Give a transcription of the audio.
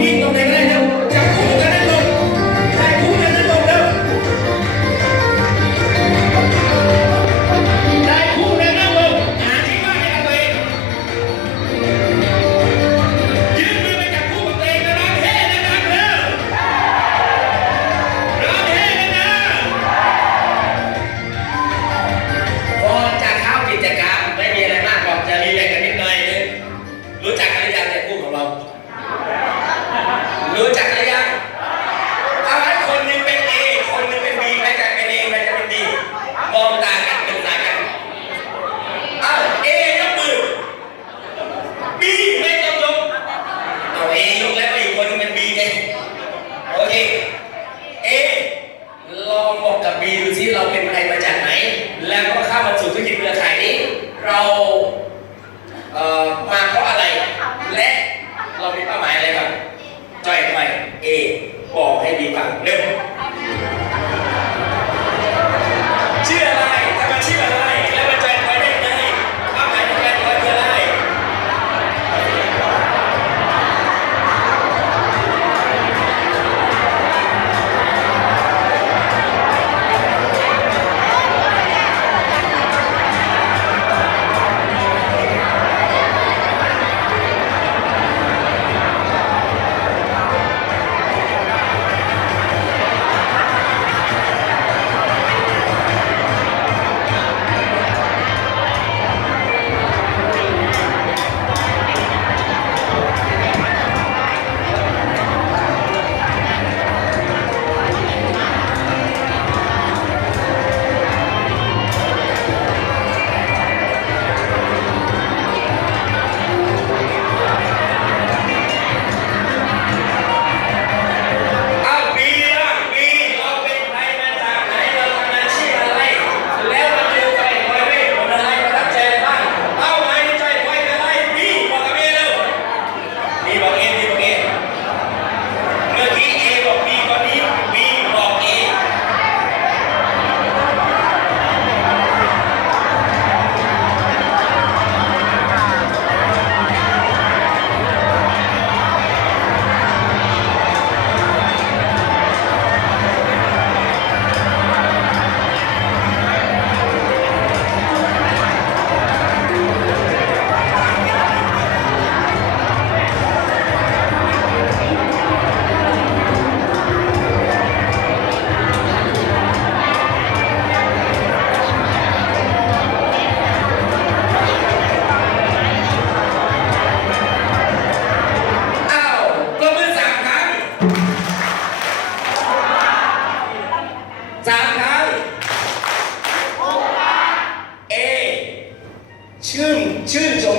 มีตรงไหนก็ได้ครับจับคู่กันนั่งลงจับคู่กันนั่งลงเร็วได้คู่กันนั่งลงหาที่ว่างให้กับตัวเองยืนมือไปจับคู่กับตัวเองนะร้องเฮ้ดังๆเร็วร้องเฮ้ดังๆพอจะเข้ากิจกรรมไม่มีอะไรมากหรอกจะรีแลกซ์กันนิดหน่อยนึงรู้จักกันหรือยังเนี่ยคู่ของเรารู้จักหรือยังเอาไว้คนหนึ่งเป็น A คนหนึ่งเป็น B ใครจะเป็น A ใครจะเป็น B มองตากันเป็นตากันเอา A ยกมือ B ไม่ต้องยกเอา A ยกแล้วอีกคนนึงเป็น B ไงโอเค A ลองบอกกับ B ดูซิเราเป็นใครมาจากไหนแล้วก็เข้ามาสู่ธุรกิจเครือข่ายนี้เรามาเพราะอะไรและเรามีเป้าหมายอะไรครับจอยทำไม A บอกให้ดีฟังเร็วชื่ออะไรทำอาชีพอะไรแล้วมาจอยทำไมได้ยังไงเป้าหมายของจอยทำไมคืออะไร3 ครั้ง